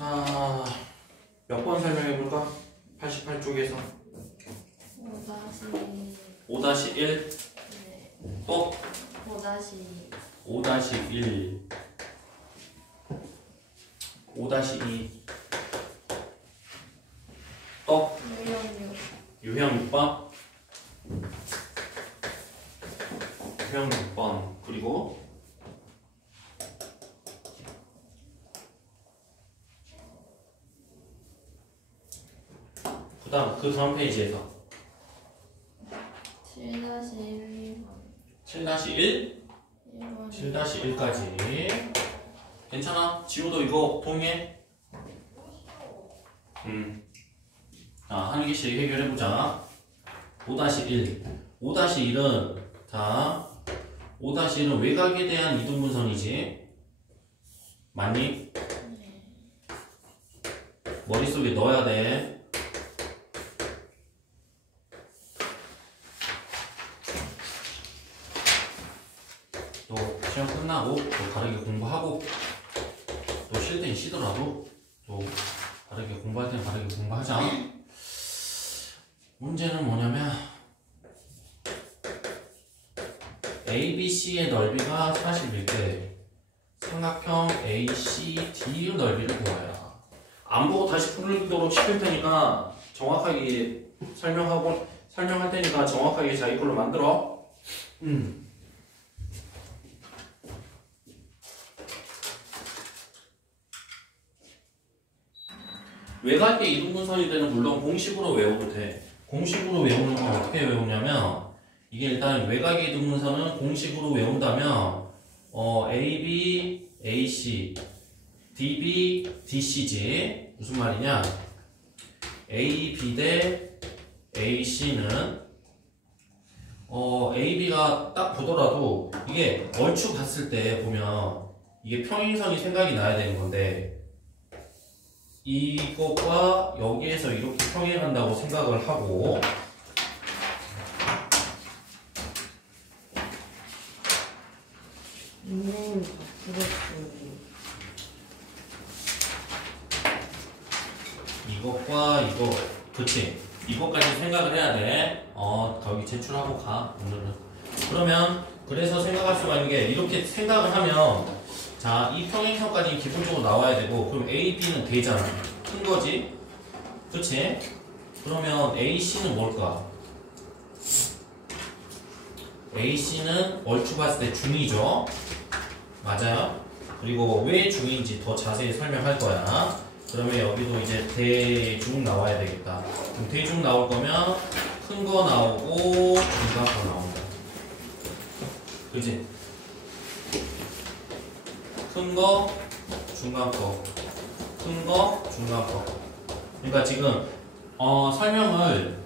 자, 몇 번 설명해볼까? 88쪽에서 5-1 네. 또 5-2 5-1 5-2 또 유형 6번 유형 6번 그리고 그 다음 페이지에서 7-1 7-1 7-1까지 괜찮아? 지우도 이거 동의해? 자, 한 개씩 해결해보자. 5-1 5-1은 자 5-1은 외곽에 대한 이등분선이지 맞니? 머릿속에 넣어야 돼. 또 시험 끝나고 또 다르게 공부하고 또 쉴 땐 쉬더라도 또 다르게 공부할 땐 다르게 공부하자. 문제는 뭐냐면 ABC의 넓이가 40일 때 삼각형 ACD의 넓이를 구하여라. 안 보고 다시 풀도록 시킬 테니까 정확하게 설명할 테니까 정확하게 자기 걸로 만들어. 외곽에 이등분선이 되는 물론 공식으로 외워도 돼. 공식으로 외우는 건 어떻게 외우냐면 이게 일단 외곽의 이등분선은 공식으로 외운다면 AB, AC, DB, DC지. 무슨 말이냐? AB 대 AC는 AB가 딱 보더라도 이게 얼추 봤을 때 보면 이게 평행선이 생각이 나야 되는 건데 이것과 여기에서 이렇게 평행한다고 생각을 하고 이것과 이거 그치 이것까지 생각을 해야 돼. 거기 제출하고 가 오늘은. 그러면 그래서 생각할 수가 있는 게 이렇게 생각을 하면 자, 이 평행선까지 기본적으로 나와야 되고 그럼 AB는 되잖아. 큰 거지? 그치? 그러면 AC는 뭘까? AC는 얼추 봤을 때 중이죠? 맞아요? 그리고 왜 중인지 더 자세히 설명할 거야. 그러면 여기도 이제 대중 나와야 되겠다. 그럼 대중 나올 거면 큰 거 나오고 중간 거 나온다. 그치? 큰 거, 중간 거, 큰 거, 중간 거. 그러니까 지금 설명을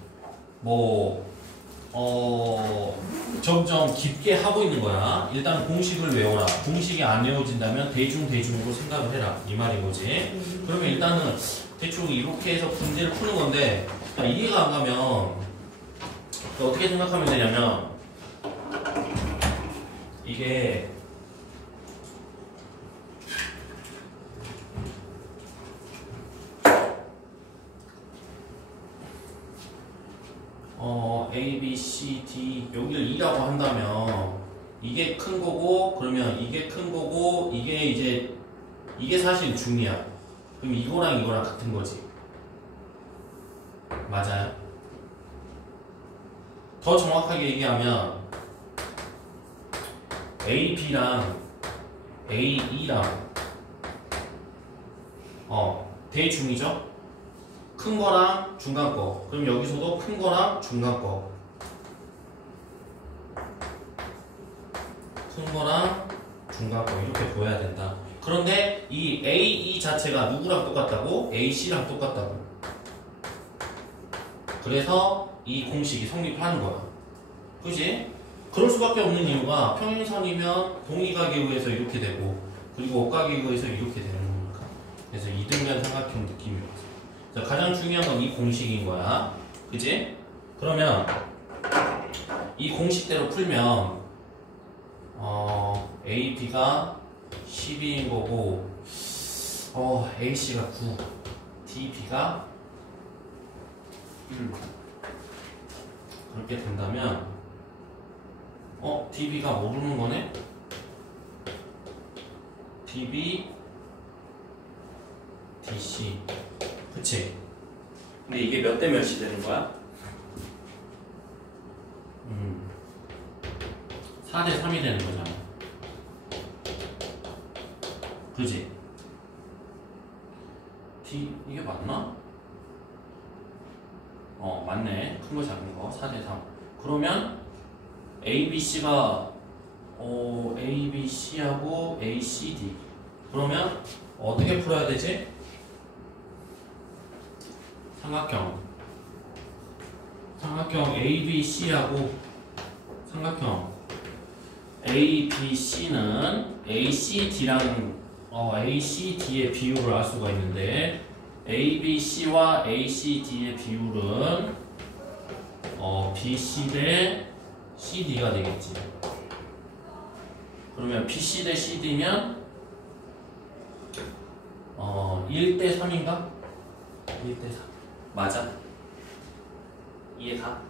점점 깊게 하고 있는 거야. 일단 공식을 외워라. 공식이 안 외워진다면 대중으로 생각을 해라. 이 말인 거지. 그러면 일단은 대충 이렇게 해서 문제를 푸는 건데 이해가 안 가면 어떻게 생각하면 되냐면 이게 A, B, C, D 여기를 2라고 한다면 이게 큰 거고 그러면 이게 큰 거고 이게 사실 중이야. 그럼 이거랑 같은 거지. 맞아요? 더 정확하게 얘기하면 AB랑 AE랑 대중이죠? 큰 거랑 중간 거. 그럼 여기서도 큰 거랑 중간 거. 큰 거랑 중간 거 이렇게 보여야 된다. 그런데 이 AE 자체가 누구랑 똑같다고? AC랑 똑같다고. 그래서 이 공식이 성립하는 거야. 그지? 그럴 수밖에 없는 이유가 평행선이면 동의각에 의해서 이렇게 되고 그리고 억각에 의해서 이렇게 되는 거니까. 그래서 이등변 삼각형 느낌이 와서. 자, 가장 중요한 건 이 공식인 거야. 그지? 그러면 이 공식대로 풀면 A, B가 12인 거고 AC가 9, DB가 그렇게 된다면 DB가 모르는 거네? DB, DC. 그치? 근데 이게 몇 대 몇이 되는 거야? 4대 3이 되는 거잖아. 그지? 이게 맞나? 맞네. 큰 거 작은 거. 4대 3. 그러면 ABC가 ABC하고 ACD. 그러면 어떻게 풀어야 되지? 삼각형 ABC하고 삼각형 ABC는 ACD랑 ACD의 비율을 알 수가 있는데 ABC와 ACD의 비율은 BC 대 CD가 되겠지. 그러면 BC 대 CD면 1대 3인가? 1대 3 맞아? 이해가?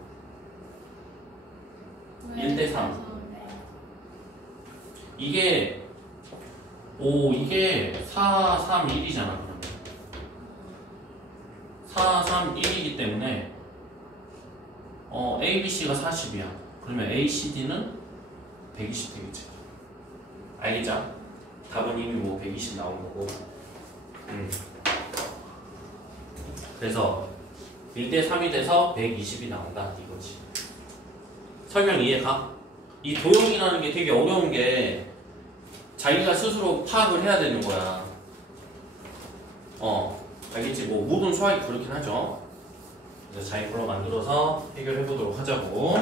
1대 3 이게 4, 3, 1이잖아. 그러면 4, 3, 1이기 때문에 ABC가 40이야. 그러면 ACD는 120 되겠지. 알겠죠? 답은 이미 120 나온 거고. 그래서 1대 3이 돼서 120이 나온다 이거지. 설명 이해가? 이 도형이라는 게 되게 어려운 게 자기가 스스로 파악을 해야 되는 거야. 알겠지? 모든 수학이 그렇긴 하죠. 그래서 자기 걸로 만들어서 해결해 보도록 하자고.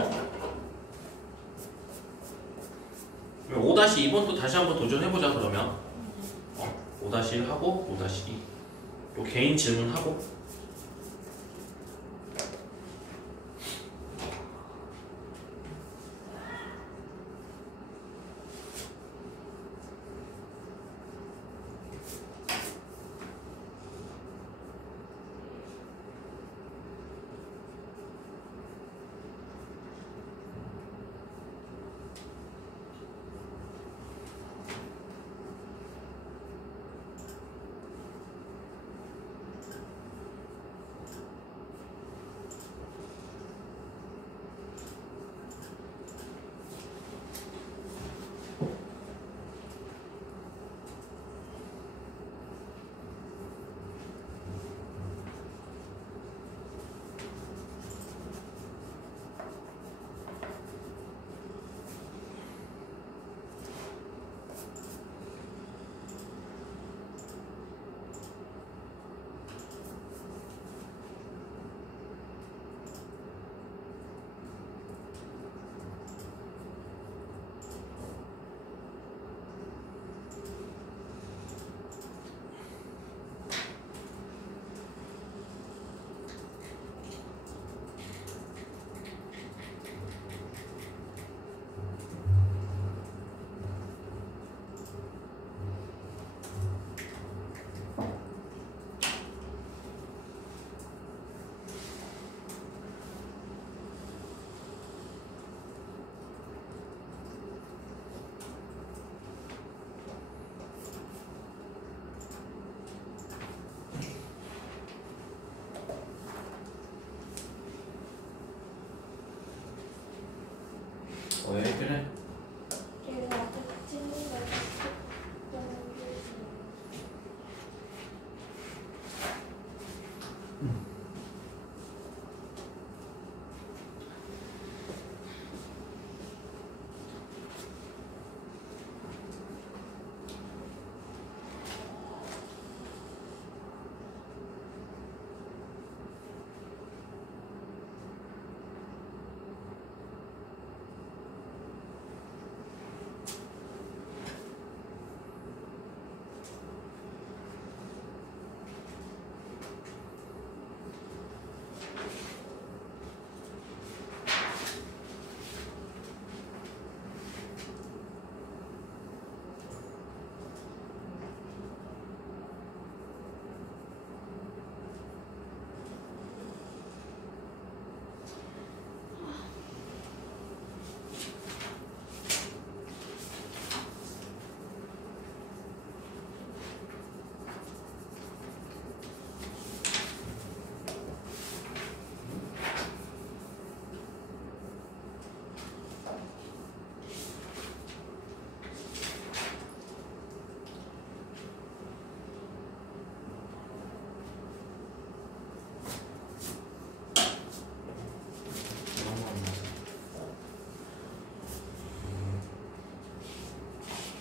5-2번 또 다시 한번 도전해보자 그러면. 5-1 하고 5-2 또 개인 질문하고.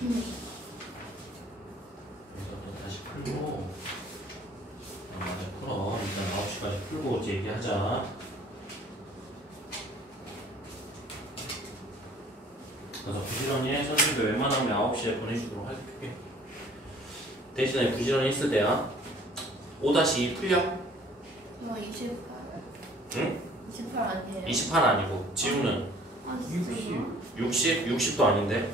그래서 또 다시 풀고 맞아 풀어. 일단 9시까지 풀고 이제 얘기하자. 그래서 부지런히 선생님도 웬만하면 9시에 보내주도록 할게. 대신에 부지런히 했을 때야 5-2 풀려? 저 28. 응? 28 아니에요? 28 아니고 지우는 아, 진짜요? 60? 60도 아닌데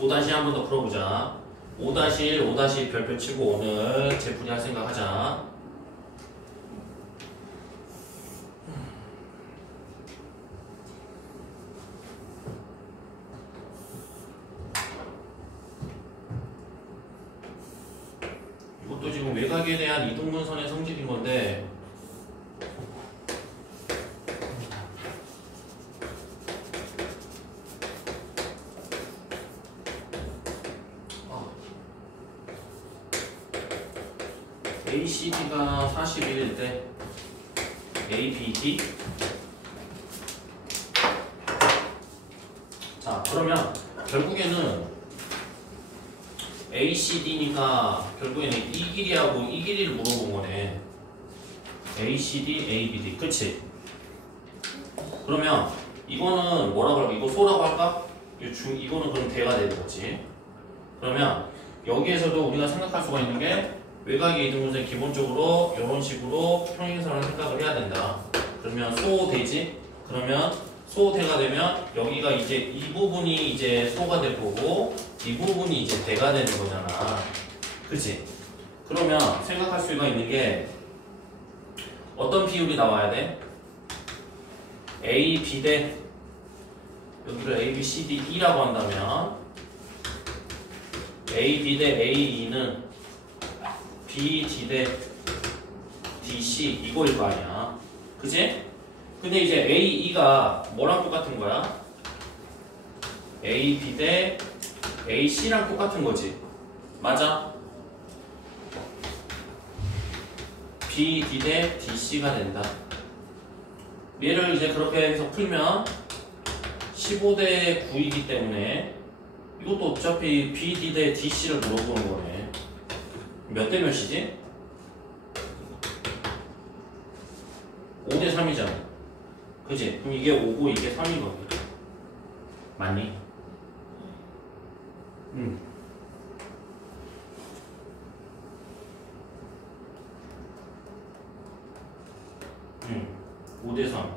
5- 한 번 더 풀어보자. 5-1, 5- 별표 치고 오늘 제풀이 할 생각 하자. 이것도 지금 외곽에 대한 이동분선의 성질인 건데 ACD가 41일 때 ABD 자 그러면 결국에는 ACD니까 결국에는 이 길이하고 이 길이를 물어본 거네. ACD, ABD 그치? 그러면 이거는 뭐라고 할까? 이거 소라고 할까? 이거는 그럼 대가 되는 거지. 그러면 여기에서도 우리가 생각할 수가 있는 게 외곽의 이등분선 기본적으로 이런 식으로 평행선을 생각을 해야 된다. 그러면 소대지? 그러면 소대가 되면 여기가 이제 이 부분이 이제 소가 될 거고 이 부분이 이제 대가 되는 거잖아. 그치? 그러면 생각할 수가 있는 게 어떤 비율이 나와야 돼? A, B 대 여기를 A, B, C, D, E라고 한다면 A, B 대 A, E는 B, D 대 D, C 이거일 거 아니야. 그치? 근데 이제 A, E가 뭐랑 똑같은 거야? A, B 대 A, C랑 똑같은 거지. 맞아? B, D 대 D, C가 된다. 얘를 이제 그렇게 해서 풀면 15대 9이기 때문에 이것도 어차피 B, D 대 D, C를 물어보는 거네. 몇 대 몇이지? 5대 3이잖아. 그치? 그럼 이게 5고 이게 3이거든. 맞니? 응. 5대 3.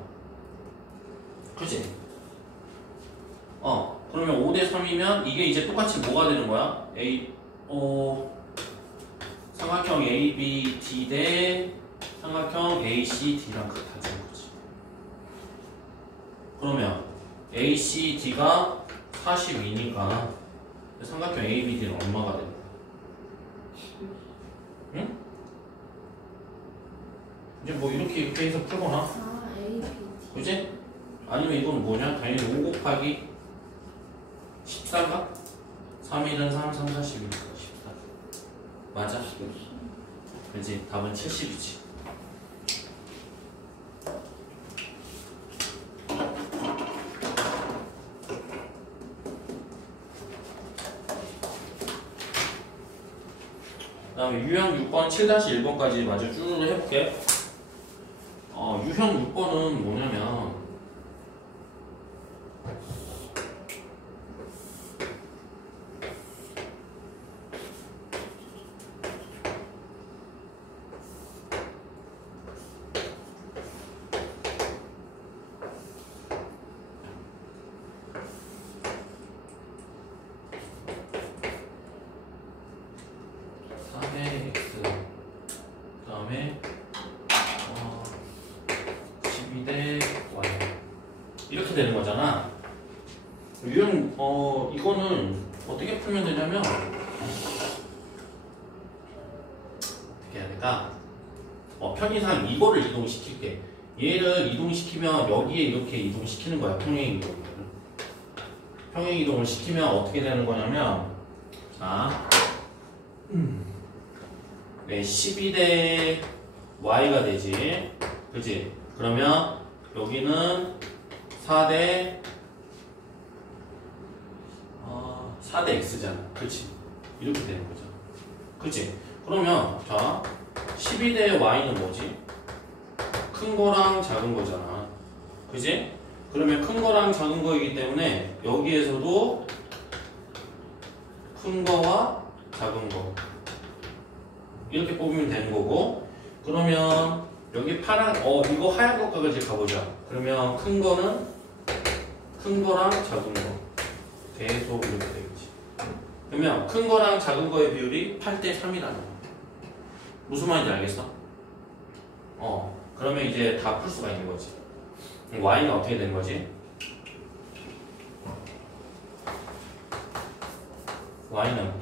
그치? 그러면 5대 3이면 이게 이제 똑같이 뭐가 되는 거야? 삼각형 ABD 대 삼각형 ACD랑 같아지는 거지. 그러면 ACD가 42니까 삼각형 ABD는 얼마가 되는 거야? 응? 이제 뭐 이렇게 해서 풀거나 4 A, B, D. 그지? 아니면 이건 뭐냐? 당연히 5 곱하기 14가? 3일은 3, 3, 40이니까 14 맞아? 그지? 답은 70이지. 그 다음에 유형 6번 7-1번까지 마저 쭉 해볼게. 유형 6번은 뭐냐면 이렇게 되는 거잖아. 유형 이거는 어떻게 풀면 되냐면 어떻게 해야 될까? 편의상 이거를 이동시킬게. 얘를 이동시키면 여기에 이렇게 이동시키는 거야. 평행 이동을. 평행 이동을 시키면 어떻게 되는 거냐면 자, 네, 12대 y가 되지. 그치? 그러면 여기는 4대 4대 x잖아. 그치? 이렇게 되는 거죠. 그치? 그러면 자 12대 y는 뭐지? 큰 거랑 작은 거잖아. 그치? 그러면 큰 거랑 작은 거이기 때문에 여기에서도 큰 거와 작은 거 이렇게 뽑으면 되는 거고, 그러면 여기 파란 이거 하얀 것까지 가보자. 그러면 큰 거는 큰 거랑 작은 거 계속 이렇게 되겠지. 그러면 큰 거랑 작은 거의 비율이 8대 3이라는 거야. 무슨 말인지 알겠어? 그러면 이제 다 풀 수가 있는 거지. y는 어떻게 되는 거지? y는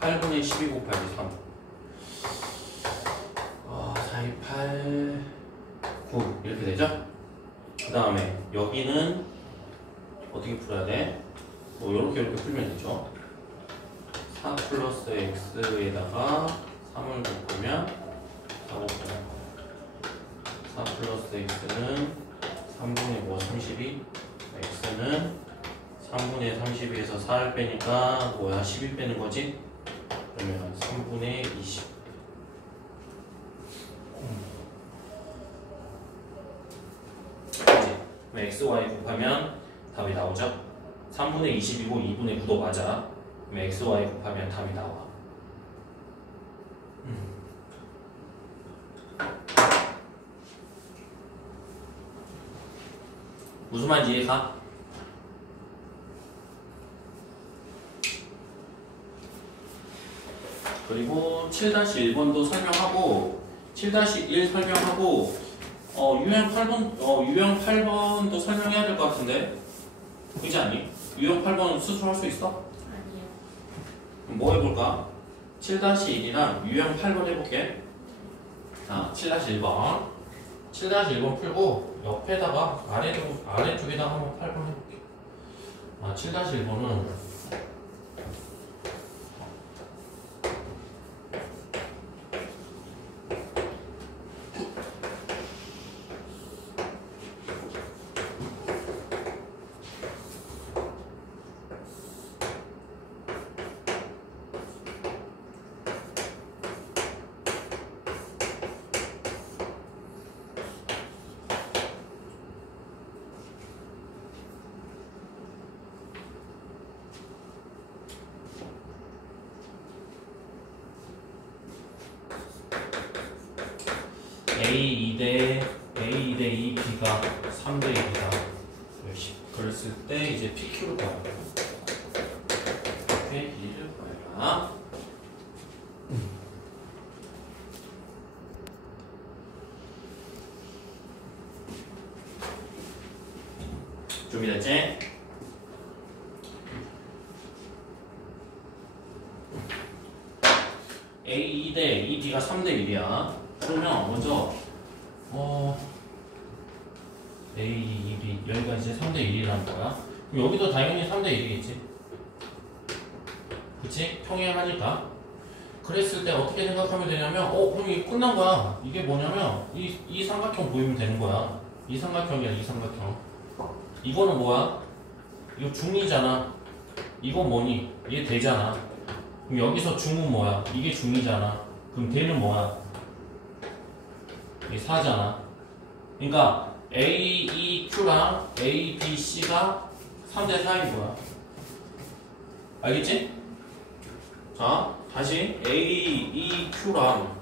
8분의 12 곱하기 3. 4, 2, 8, 9 이렇게 되죠? 그 다음에 여기는 어떻게 풀어야 돼? 이렇게 풀면 되죠. 4 플러스 x에다가 3을 곱하면 4 곱하면 4 플러스 x는 3분의 32, x는 3분의 32에서 4를 빼니까 12 빼는 거지? 그러면 3분의 20. x, y 곱하면 답이 나오죠? 3분의 20이고 2분의 9도 맞아. 그럼 x, y 곱하면 답이 나와. 무슨 말인지 이해가? 그리고 7-1번도 설명하고 7-1 설명하고 유형 8번도 설명해야 될 것 같은데, 그렇지 않니? 유형 8번 스스로 할 수 있어? 아니요. 그럼 뭐 해볼까? 7-1이랑 유형 8번 해볼게. 자, 7-1번 7-1번 풀고 옆에다가 아래쪽에다가 한번 8번 해볼게. 7-1번은 A 2대 2, B가 3대 1이다. 그랬을 때 이제 PQ를 구해야 돼. PQ를 구해라. 준비됐지? A 2대 2, B가 3대 1이야. 그러면 먼저 A, 2, B 여기가 이제 3대 1이라는 거야. 그럼 여기도 당연히 3대 1이겠지. 그치? 평행하니까. 그랬을 때 어떻게 생각하면 되냐면 그럼 이게 끝난 거야. 이게 뭐냐면 이 삼각형 보이면 되는 거야. 이 삼각형이야, 이 삼각형. 이거는 뭐야? 이거 중이잖아. 이건 뭐니? 이게 대잖아. 그럼 여기서 중은 뭐야? 이게 중이잖아. 그럼 대는 뭐야? 이게 4잖아. 그러니까 A, E, Q랑 A, B, C가 3대 4인 거야. 알겠지? 자, 다시 A, E, Q랑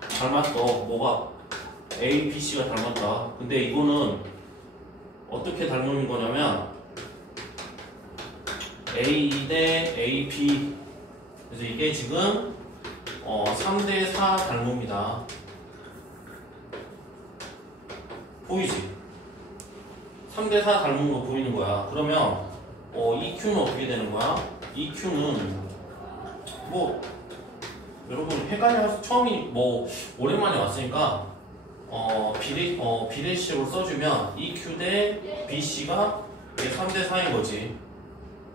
닮았어. 뭐가? A, B, C가 닮았다. 근데 이거는 어떻게 닮은 거냐면 A 대 A, B. 그래서 이게 지금 3대 4 닮음이다. 보이지? 3대 4 닮은 거 보이는 거야. 그러면 EQ는 어떻게 되는 거야? EQ는 뭐 여러분 헷갈려서 처음이 오랜만에 왔으니까 비례식으로 써주면 EQ 대 BC가 3대 4인 거지.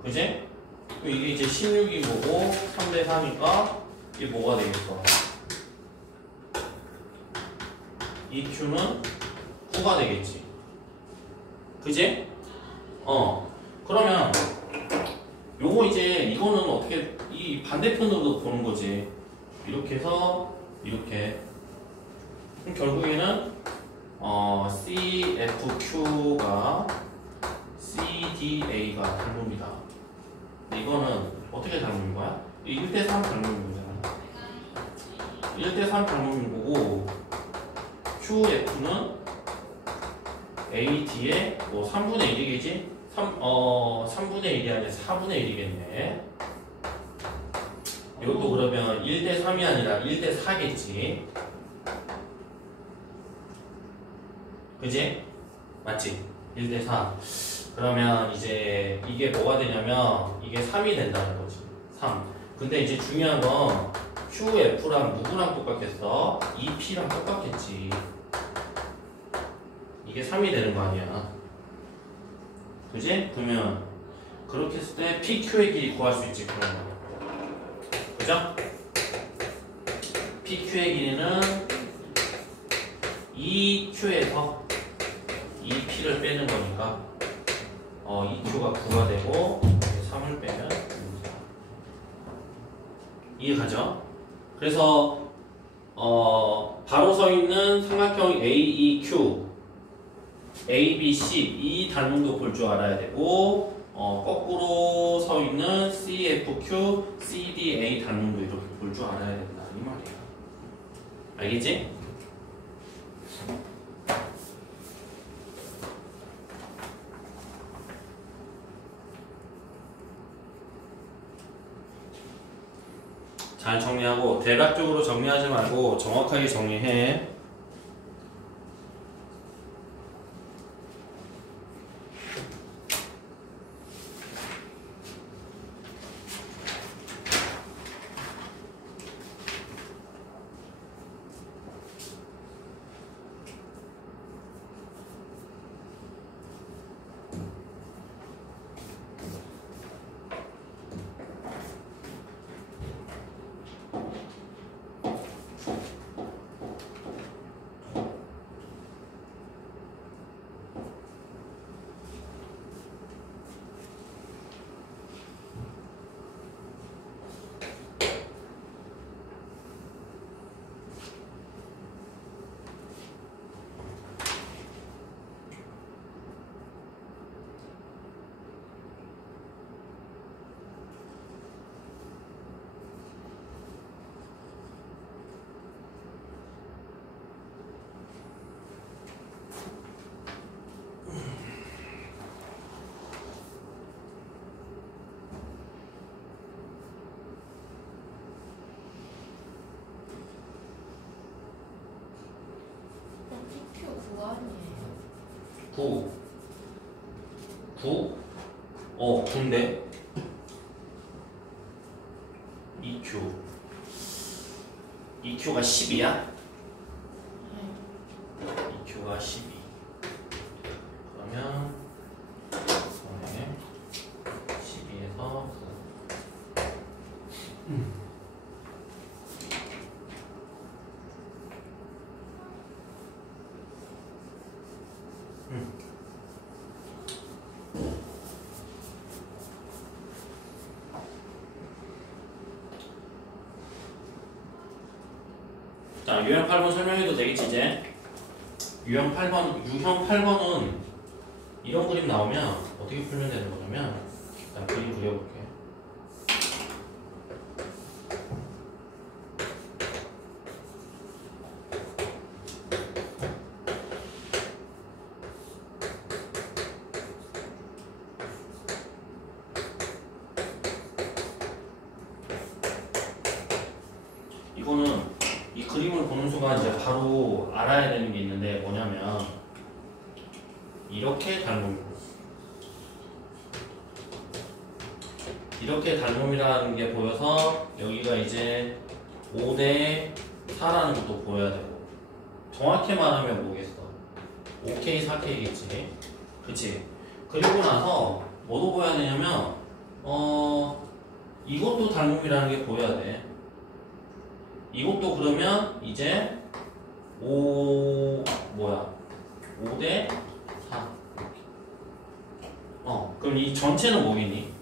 그지? 이게 이제 16이 뭐고 3대 4니까 이게 뭐가 되겠어? EQ는 9가 되겠지. 그지? 그러면 요거 이제 이거는 어떻게 이 반대편으로도 보는 거지. 이렇게 해서 이렇게. 그럼 결국에는 CFQ가 CDA가 닮음이다. 이거는 어떻게 닮은 거야? 1대3 닮은 거잖아. 1대3 닮은 거고 QF는 AD의 뭐 3분의 1이겠지? 3분의 1이 아니라 4분의 1이겠네. 이것도 그러면 1대3이 아니라 1대4겠지. 그지? 맞지? 1대4. 그러면 이제 이게 뭐가 되냐면 이게 3이 된다는 거지. 3. 근데 이제 중요한 건 QF랑 누구랑 똑같겠어? EP랑 똑같겠지. 이게 3이 되는 거 아니야. 그지? 그러면 그렇게 했을 때 PQ의 길이 구할 수 있지. 그런 거. 그죠? PQ의 길이는 EQ에서 EP를 빼는 거니까 EQ가 9가 되고 3을 빼면 6이다. 이해가죠? 그래서 바로 서 있는 삼각형 AEQ, ABC 이 닮음도 볼 줄 알아야 되고 거꾸로 서 있는 CFQ, CDA 닮음도 이렇게 볼 줄 알아야 된다 이 말이야. 알겠지? 잘 정리하고 대략적으로 정리하지 말고 정확하게 정리해. PQ 9가 아니에요? 9 9? 9인데 EQ가 10이야? 네. EQ가 12 그러면 12에서 9 자, 유형 8번 설명해도 되겠지, 이제? 유형 8번은 이런 그림 나오면 어떻게 풀면 되는 거냐면, 일단 그림 그려볼게. 이거는 이 그림을 보는 순간 이제 바로 알아야 되는 게 있는데 뭐냐면 이렇게 닮음이라는 게 보여서 여기가 이제 5대 4라는 것도 보여야 되고 정확히 말하면 뭐겠어? 5K, 4K겠지? 그치? 그리고 나서 뭐도 보여야 되냐면 이것도 닮음이라는 게 보여야 돼. 이것도 그러면 이제 5대 4 그럼 이 전체는 뭐겠니?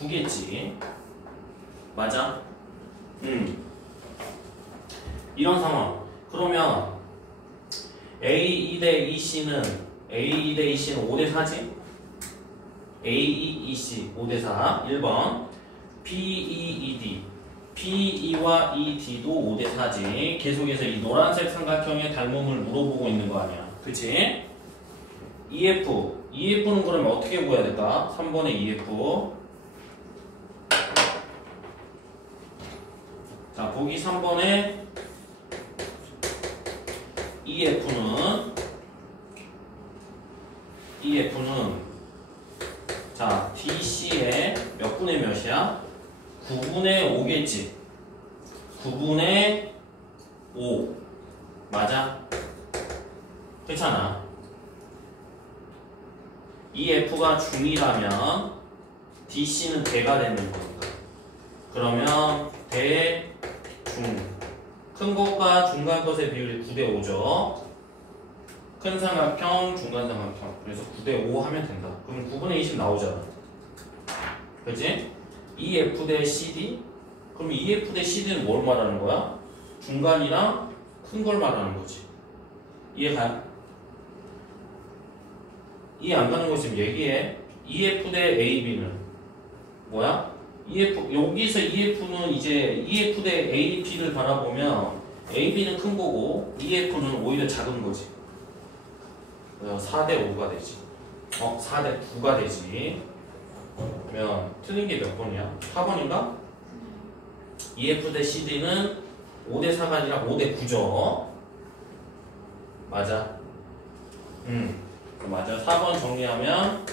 9겠지. 맞아? 이런 상황. 그러면 A2 대 2C는 A2 대 2C는 5대 4지? A2, 2C 5대 4. 1번. P2, 2D. P2와 2D도 5대 4지. 계속해서 이 노란색 삼각형의 닮음을 물어보고 있는 거 아니야. 그치? EF. EF는 그러면 어떻게 구해야 될까? 3번의 EF. 자, 보기 3번에 EF는 자, DC의 몇 분의 몇이야? 9분의 5겠지. 9분의 5. 맞아? 그렇잖아. EF가 중이라면 DC는 대가 되는 거니까. 그러면 대, 중. 큰 것과 중간 것의 비율이 9대 5죠. 큰 삼각형, 중간 삼각형. 그래서 9대 5 하면 된다. 그럼 9분의 20 나오잖아. 그치? EF 대 CD? 그럼 EF 대 CD는 뭘 말하는 거야? 중간이랑 큰 걸 말하는 거지. 이해가? 이해 안 가는 거 있으면 얘기해. EF 대 AB는 뭐야? EF, 여기서 EF는 이제 EF 대 AP를 바라보면 AB는 큰 거고 EF는 오히려 작은 거지. 4대 5가 되지. 4대 9가 되지. 그러면 틀린 게 몇 번이야? 4번인가? EF 대 CD는 5대 4가 아니라 5대 9죠. 맞아. 맞아. 4번 정리하면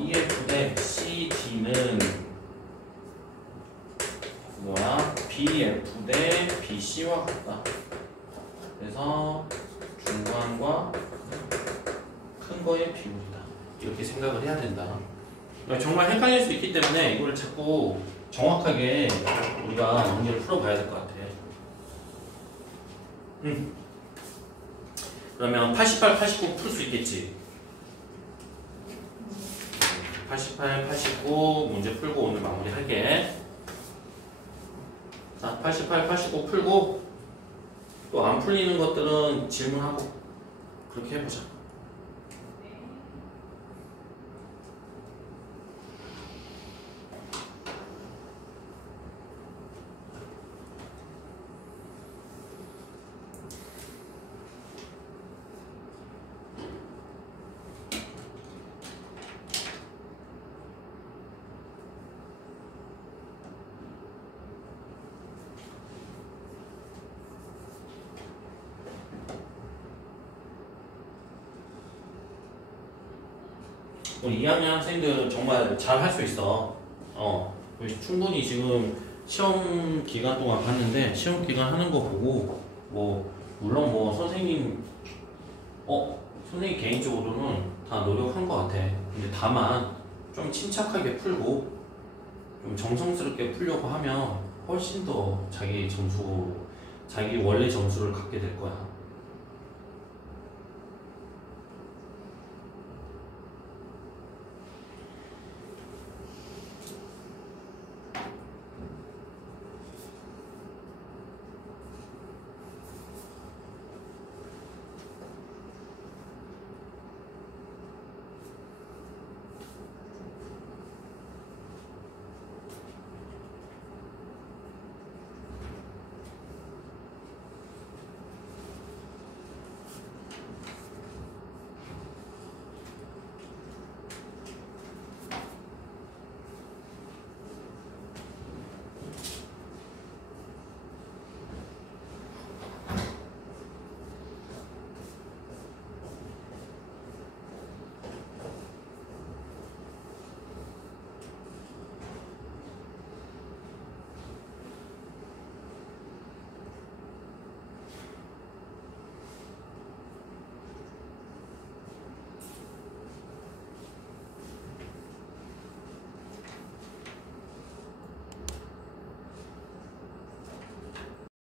EF 대 CD는 뭐야? BF 대 BC와 같다. 그래서 중간과 큰 거의 비율이다. 이렇게 생각을 해야 된다. 정말 헷갈릴 수 있기 때문에 이거를 자꾸 정확하게 우리가 문제를 풀어봐야 될 것 같아. 그러면 88, 89 풀 수 있겠지? 88, 89 문제 풀고 오늘 마무리할게. 자, 88, 89 풀고 또 안 풀리는 것들은 질문하고 그렇게 해보자. 우리 2학년 학생들 정말 잘 할 수 있어. 우리 충분히 지금 시험 기간 동안 봤는데 시험 기간 하는 거 보고 물론 선생님 선생님 개인적으로는 다 노력한 것 같아. 근데 다만 좀 침착하게 풀고 좀 정성스럽게 풀려고 하면 훨씬 더 자기 원래 점수를 갖게 될 거야.